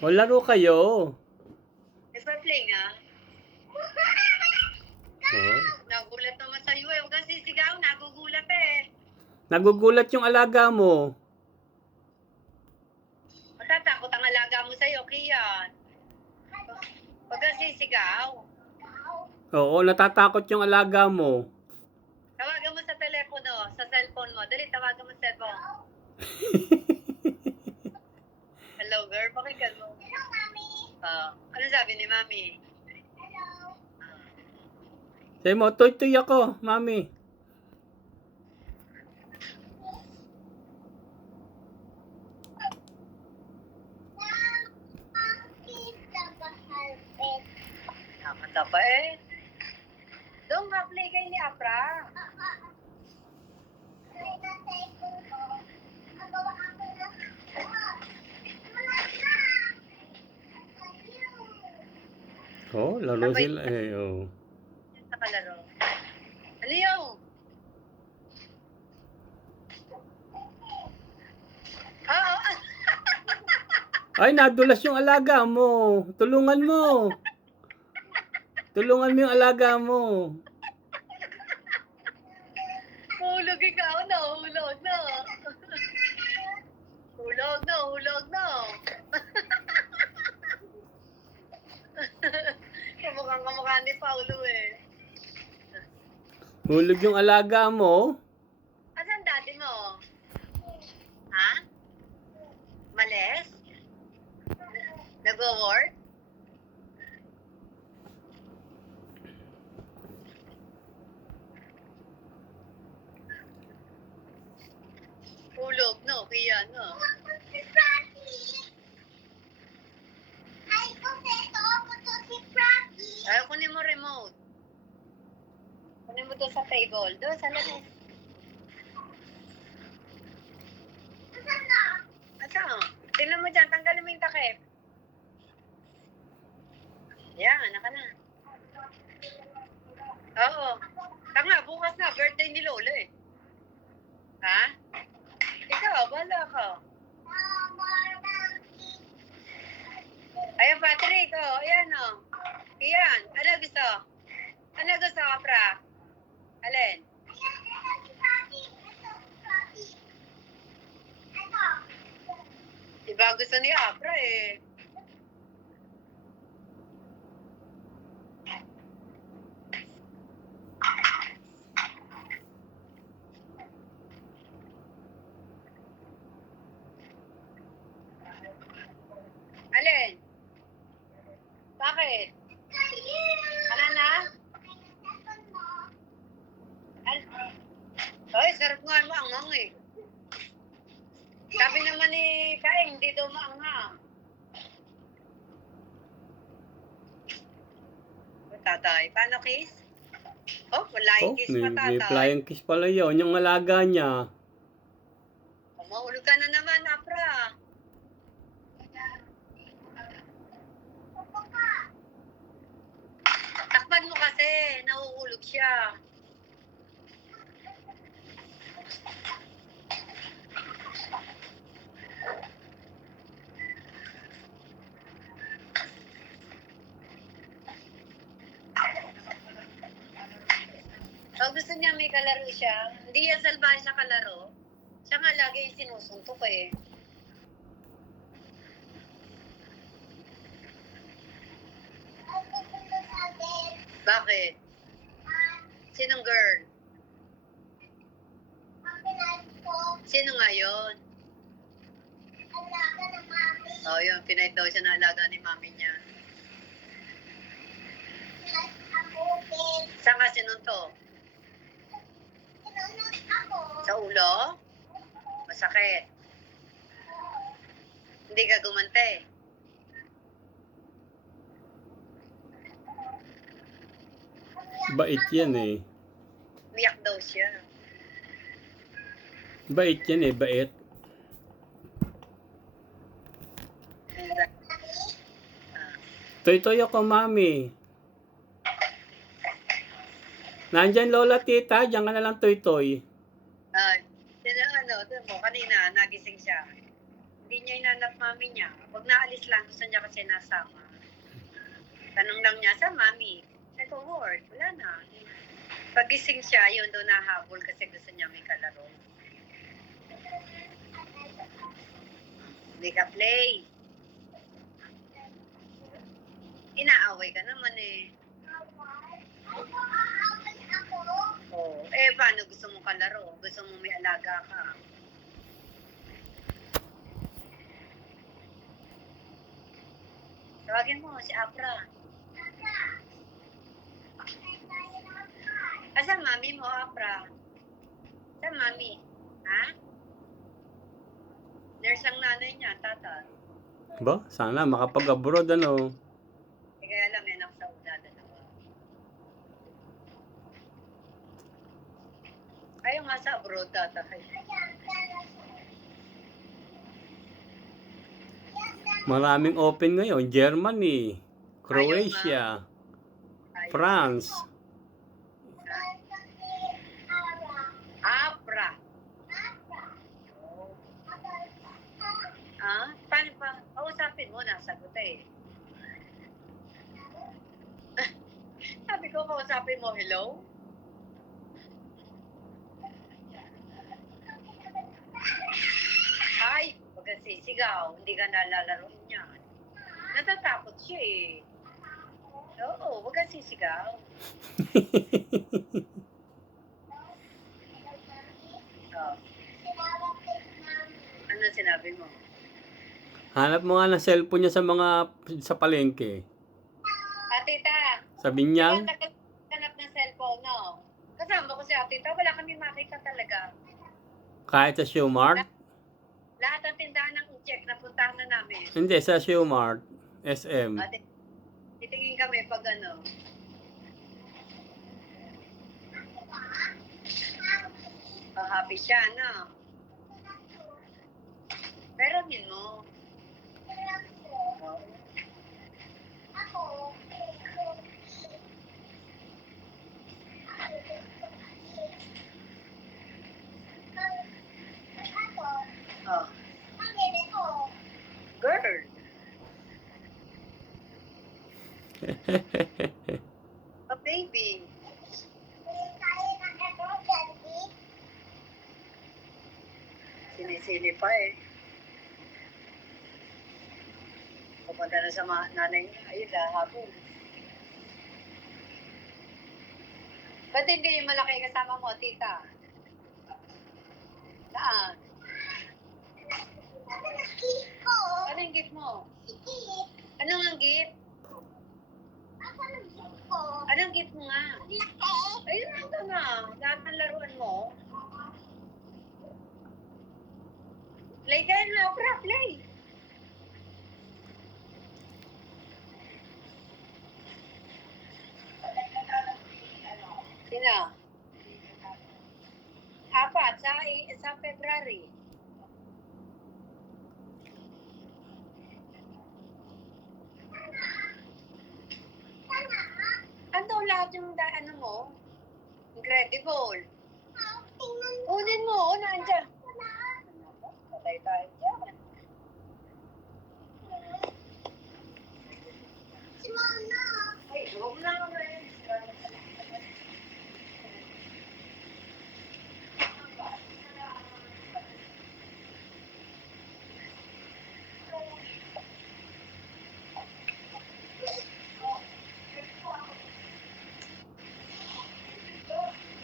O laro kayo. Nagpa-play nga. Oh. Nagulat naman sa'yo eh. Huwag kang sisigaw. Nagugulat eh. Nagugulat yung alaga mo. Matatakot ang alaga mo sa'yo, Kian. Huwag kang sisigaw. Oo, natatakot yung alaga mo. Tawagan mo sa telepono, sa cellphone mo. Dali, tawagan mo sa cellphone. Hello, girl. Pakinggan mo. Hello, Mami. Ano sabi ni Mami? Hello. Sabi mo, tuy-tuy ako, mami. Nakakanta pa eh. Doon nga play kayo ni Afra. Oh, laro sila eh. Oh. Sa kalaro. Ano yun? Oo. Ay, nadulas yung alaga mo. Tulungan mo. Tulungan mo yung alaga mo. Hulog ikaw na. Hulog na. Hulog na. Hulog na. Kamukha ni Paulo eh. Hulog yung alaga mo. Asan daddy mo? Ha? Males? Nag-work? Hulog, no? Kaya, no? Ay, kunin mo remote. Kunin mo doon sa table. Doon, sa lamin. Asan? Tingnan mo dyan, tanggalin mo yung takip. Yan, anak ka na. Oo. Tanga, bukas na, birthday ni Lola eh. Ha? Ikaw, bala ka. Ayan, Patrick, oh. Ayan, oh. Ayan, ano gusto? Ano gusto, Afra? Alin? Iba gusto ni Afra eh. Alin? Bakit? Ano na? Ay, sarap nga maanghang eh. Sabi naman ni Kaing, hindi daw maanghang. Tatay, paano kiss? Oh, flying Oh, kiss pa may tatay. flying kiss pala yun. Yung alaga niya. Mahulog ka na naman, Afra. Takpan mo kasi, nahuhulog siya. Oh, gusto niya may kalaro siya. Hindi yan salbahe siya kalaro. Siya nga lagi yung sinusuntok eh. Bakit? Sinong girl? Sino nga yun? Oh, yun. Pinaid daw siya na alaga ni mami niya. Saan ka sinuntok? Sa ulo? Masakit. Hindi ka gumante. Bait yan eh. Umiyak daw siya. Bait yan eh, bait. Toy-toy ako, mami. Nandyan, lola, tita. Diyan ka na lang, toy-toy. Ay, sino ano, mo, kanina, nagising siya. Hindi niya inanap mami niya. Pag naalis lang, gusto niya kasi nasama. Tanong lang niya sa mami. Nag-work, wala na. Pagising siya, yun doon nahabol kasi gusto niya may kalaro. Hindi ka play. Inaaway ka naman eh. Oh, paano gusto mong kalaro? Gusto mong may alaga ka? Tawagin mo si Apra. Asan mami mo, Apra? Asan mami? Ha? Nurse ang nanay niya, tata. Ba? Sana makapag-abroad ano. Kaya alam yan ang saudada na. Ayaw nga sa abroad, tata. Maraming open ngayon. Germany, Croatia, France. Apra. Ah, paano pa? Kausapin mo, nasagot eh. Sabi ko, kausapin mo, hello? Ay, wag kang sisigaw. Hindi ka nalalaroin niya. Natatakot siya eh. Oo, wag kang sisigaw. Oh. Ano sinabi mo? Hanap mo nga ng cellphone niya sa palengke. Tita, Sa Binyang. hanap ng cellphone, no? Kasama ko si Tita, wala kami makita talaga. Kahit sa Showmart. Lahat ng tindahan ng check na puntahan na namin. Hindi, sa Showmart. SM. Titingin kami pag ano. Happy siya, no? Pero yun mo. Oh. Girl. A baby. Sinisili pa eh. Pupunta na sa nanay niya. Ayun, hapon. Ba't hindi yung malaki kasama mo, tita? Saan? Ano yung gift mo? Ano ang gift? Anong gift mo nga? Ayun, ito na. Lahat ng laruan mo. Play ka na, Opera, play. Sino? Apat, sa February. Ano lahat yung ano mo? Incredible.